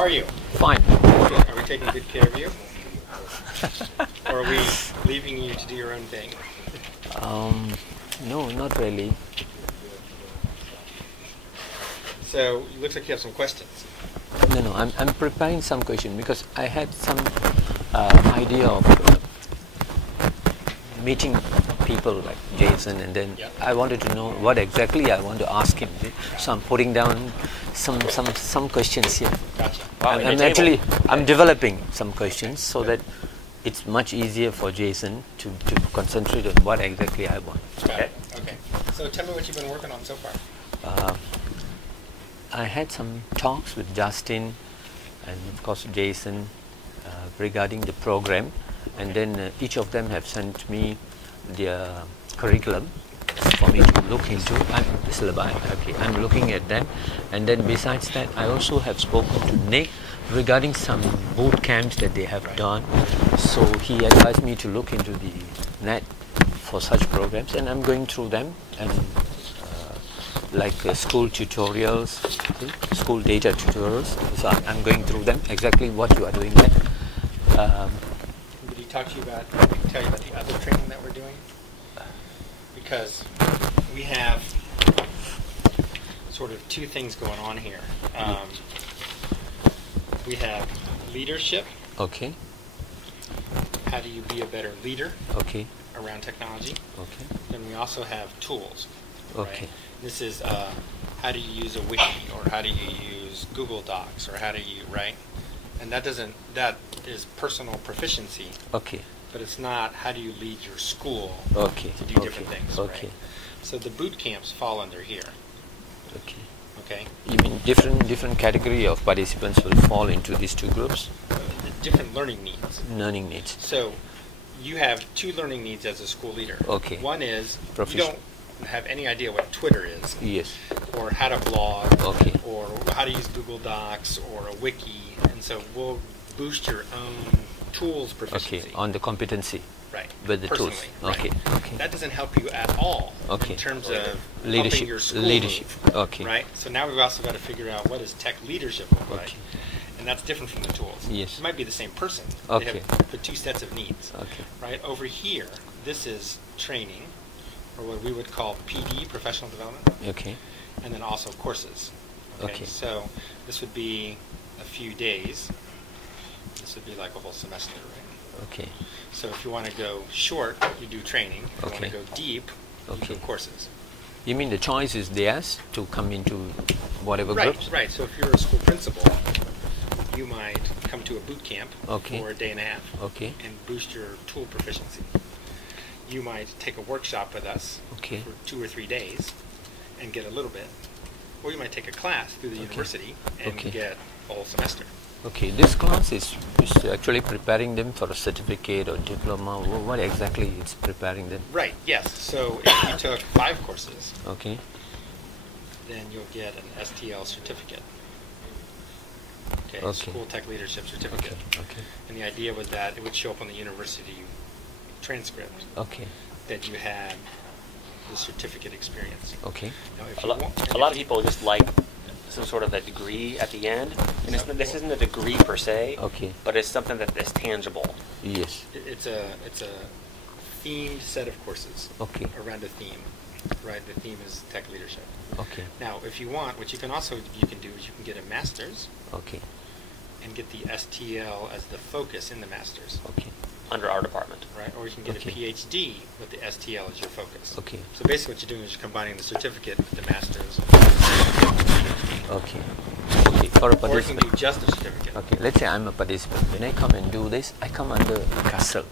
are you? Fine. Are we taking good care of you? Or are we leaving you to do your own thing? No, not really. So it looks like you have some questions. No, I'm preparing some question because I had some idea of meeting people like Jason, and then I wanted to know what exactly I want to ask him. So I'm putting down some questions here. Gotcha. Wow, I'm developing some questions so that it's much easier for Jason to concentrate on what exactly I want. Okay. Okay. So tell me what you've been working on so far. I had some talks with Justin and of course Jason regarding the program, and then each of them have sent me their curriculum for me to look into. I'm looking at them, and then besides that I also have spoken to Nick regarding some boot camps that they have done. So he advised me to look into the net for such programs, and I'm going through them, and like school tutorials, school data tutorials. So I'm going through them, exactly what you are doing there. Did he talk to you about, tell you about the other training that we're doing? Because we have sort of two things going on here. We have leadership. Okay. How do you be a better leader? Okay. Around technology. Okay. Then we also have tools. Okay. Right? This is how do you use a wiki, or how do you use Google Docs, or how do you, right? And that is personal proficiency. Okay. But it's not how do you lead your school to do different things. Okay. Right? So the boot camps fall under here. Okay. Okay. You mean different category of participants will fall into these two groups? Different learning needs. Learning needs. So you have two learning needs as a school leader. Okay. One is you don't have any idea what Twitter is. Yes. Or how to blog. Okay. Or how to use Google Docs or a wiki. And so we'll boost your own tools proficiency. Okay. On the competency. Right. With the tools. Right. Okay. Okay. That doesn't help you at all in terms of leadership. helping your school Leadership. move, Okay. right? So now we've also got to figure out what does tech leadership look like. Okay. And that's different from the tools. Yes. It might be the same person. Okay. They have the two sets of needs. Okay. Right? Over here, this is training, or what we would call PD, professional development. Okay. And then also courses. Okay. So this would be a few days. This would be like a whole semester, right? Okay. So if you want to go short, you do training. If you want to go deep, you do courses. You mean the choice is theirs to come into whatever groups? Right. So if you're a school principal, you might come to a boot camp for a day and a half and boost your tool proficiency. You might take a workshop with us for 2 or 3 days and get a little bit. Or you might take a class through the university and get a whole semester. Okay, this class is actually preparing them for a certificate or diploma. What exactly is preparing them? Right, yes. So if you took 5 courses, then you'll get an STL certificate. Okay, School Tech Leadership Certificate. Okay. And the idea was that it would show up on the university transcript that you had the certificate experience. Okay. Now, if a lot of people just like some sort of a degree at the end, and this isn't a degree per se, but it's something that is tangible. Yes. It's a themed set of courses around a theme. Right, the theme is tech leadership. Okay. Now, if you want, what you can do is you can get a master's. Okay. And get the STL as the focus in the master's. Okay. Under our department. Right, or you can get a PhD with the STL as your focus. Okay. So basically what you're doing is you're combining the certificate with the master's. Okay. Okay. For a participant. Or you can do just a certificate. Okay. Let's say I'm a participant. When I come and do this, I come under CASTLE.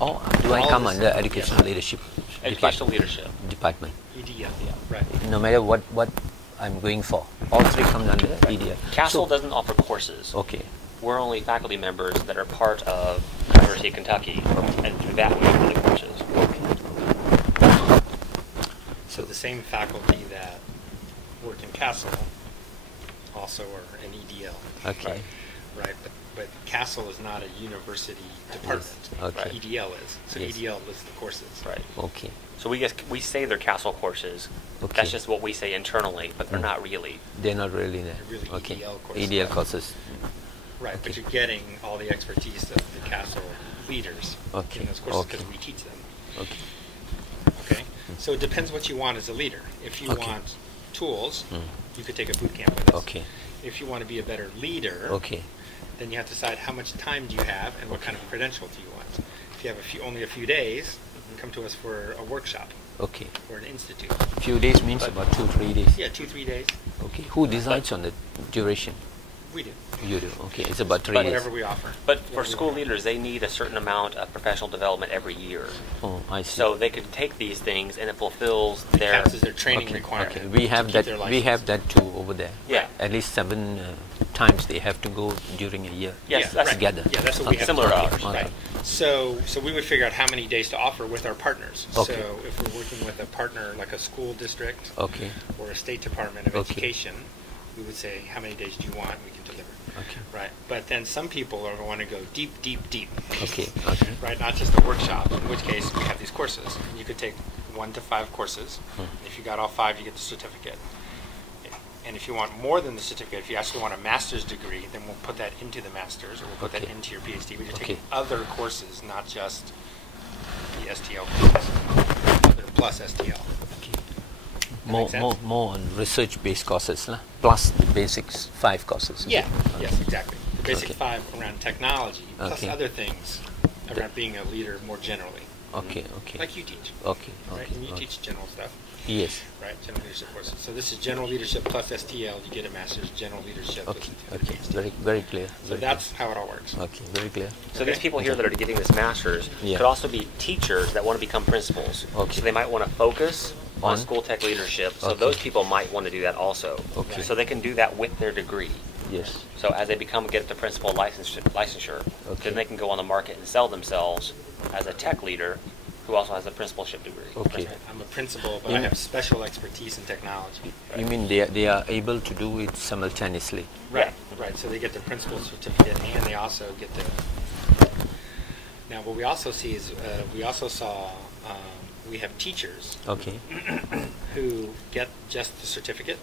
Or do I come under Educational Leadership? Educational Leadership Department. EDL. Right. No matter what I'm going for, all 3 come under EDL. CASTLE doesn't offer courses. Okay. We're only faculty members that are part of the University of Kentucky, and through that we offer the courses. Okay. So the same faculty that work in CASTLE also are in EDL. Okay. Right. But CASTLE is not a university department. Okay. EDL is. So EDL lists the courses. Right. Okay. So we say they're CASTLE courses. Okay. That's just what we say internally, but they're not really. They're not really there. They're really okay. EDL courses. EDL courses. Right, but you're getting all the expertise of the castle leaders in those courses because we teach them. Okay. So it depends what you want as a leader. If you want tools, you could take a boot camp with us. If you want to be a better leader, then you have to decide how much time do you have and what kind of credential do you want. If you have only a few days, come to us for a workshop. Or an institute. Few days means about 2-3 days. Yeah, 2-3 days. Who decides on the duration? We do. You do. It's about 3 days. Whatever we offer. But for school leaders, they need a certain amount of professional development every year. Oh, I see. So they can take these things, and it fulfills their training requirement. We have that. We have that too over there. Yeah. At least 7 times they have to go during a year. Yes, that's together. Yeah, that's what we have. Similar to ours. Right. So we would figure out how many days to offer with our partners. So if we're working with a partner like a school district or a state department of education, we would say, how many days do you want? We can deliver. Right. But then some people want to go deep. Right. Not just a workshop. In which case we have these courses. And you could take 1 to 5 courses. And if you got all 5, you get the certificate. And if you want more than the certificate, if you actually want a master's degree, then we'll put that into the master's, or we'll put that into your PhD. But you're taking other courses, not just the STL course, plus STL. More on research-based courses, plus the basics 5 courses. Yeah. Yes, exactly. The basic 5 around technology, plus other things around being a leader more generally. Like you teach. Right? And you teach general stuff. Yes. Right, general leadership courses. So this is general leadership plus STL. You get a master's general leadership. Very clear. So that's how it all works. Very clear. So these people here that are getting this master's could also be teachers that want to become principals. So they might want to focus on school tech leadership. So those people might want to do that also. So they can do that with their degree. Yes. So as they get the principal licensure, then they can go on the market and sell themselves as a tech leader who also has a principalship degree. I'm a principal, but I have special expertise in technology. You mean they are able to do it simultaneously? Right. So they get the principal certificate and they also get the... Now what we also see is, we have teachers who get just the certificate.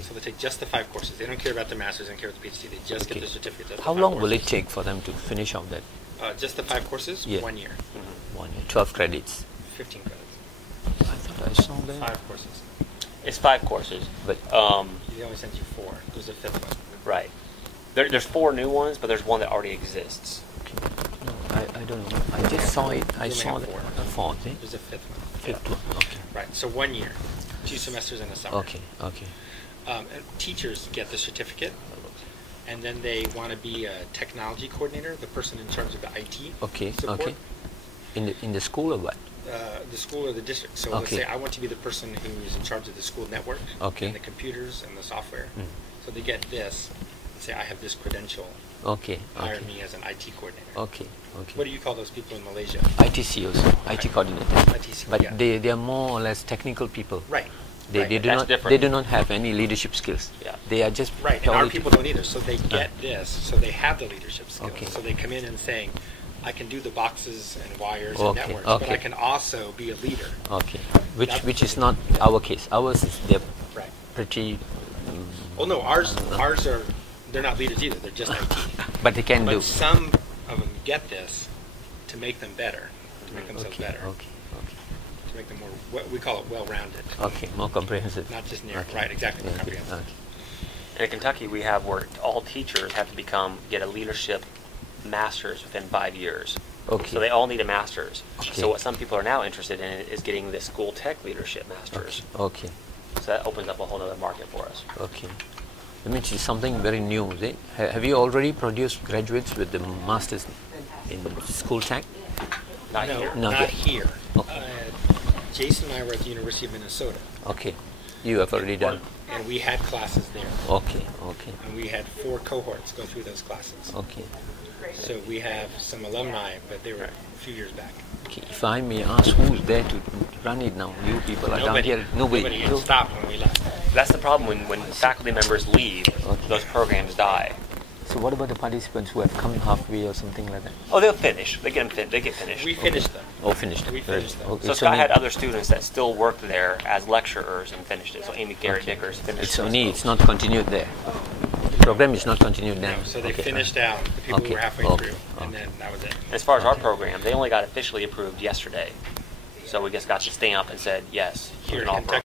So they take just the 5 courses. They don't care about the master's, they don't care about the PhD. They just get the certificate. How long will it take for them to finish all that? Just the 5 courses? 1 year. 1 year. 12 credits. 15 credits. I thought I saw that. 5 courses. It's 5 courses, but he only sends you 4. There's a 5th one. Right. There's 4 new ones, but there's one that already exists. No, I don't know. I just saw it. I saw the 4th. There's a 5th one. 5th one. Right. So 1 year, 2 semesters in a summer. And teachers get the certificate, and then they want to be a technology coordinator, the person in charge of the IT support. In the school or what? The school or the district. So let's say I want to be the person who's in charge of the school network and the computers and the software. So they get this and say, I have this credential. Hire me as an IT coordinator. What do you call those people in Malaysia? ITCOs, IT coordinator. But they are more or less technical people. Right. They do not have any leadership skills. They are just and our people don't either. So they get this. So they have the leadership skills. So they come in and saying, I can do the boxes and wires and networks, but I can also be a leader. Which is not our case. Ours is they're pretty. Oh no, ours are they're not leaders either. They're just IT. But they can do. But some of them get this to make them better, to make themselves better. To make them more, what we call it, well-rounded. More comprehensive. Not just near. Right, exactly, more comprehensive. In Kentucky, we have where all teachers have to get a leadership master's within 5 years. So they all need a master's. So what some people are now interested in is getting the school tech leadership master's. So that opens up a whole other market for us. That means it's something very new. Have you already produced graduates with the masters in school tech? Not here. Not here. Jason and I were at the University of Minnesota. You have already done. And we had classes there. And we had 4 cohorts go through those classes. So we have some alumni, but they were a few years back. If I may ask, who's there to run it now? You people are down here. Nobody had stopped when we left. That's the problem when faculty members leave, those programs die. So what about the participants who have come halfway or something like that? Oh, they'll finish. They get finished. We finished them. Finished. We finished them. So Scott had other students that still worked there as lecturers and finished it. So Amy Garrett Dickers finished it. It's not continued there. program is not continued then? No, so they finished out the people who were halfway through, and then that was it. As far as our program, they only got officially approved yesterday. So we just got the stamp and said, yes, Here you in can Kentucky,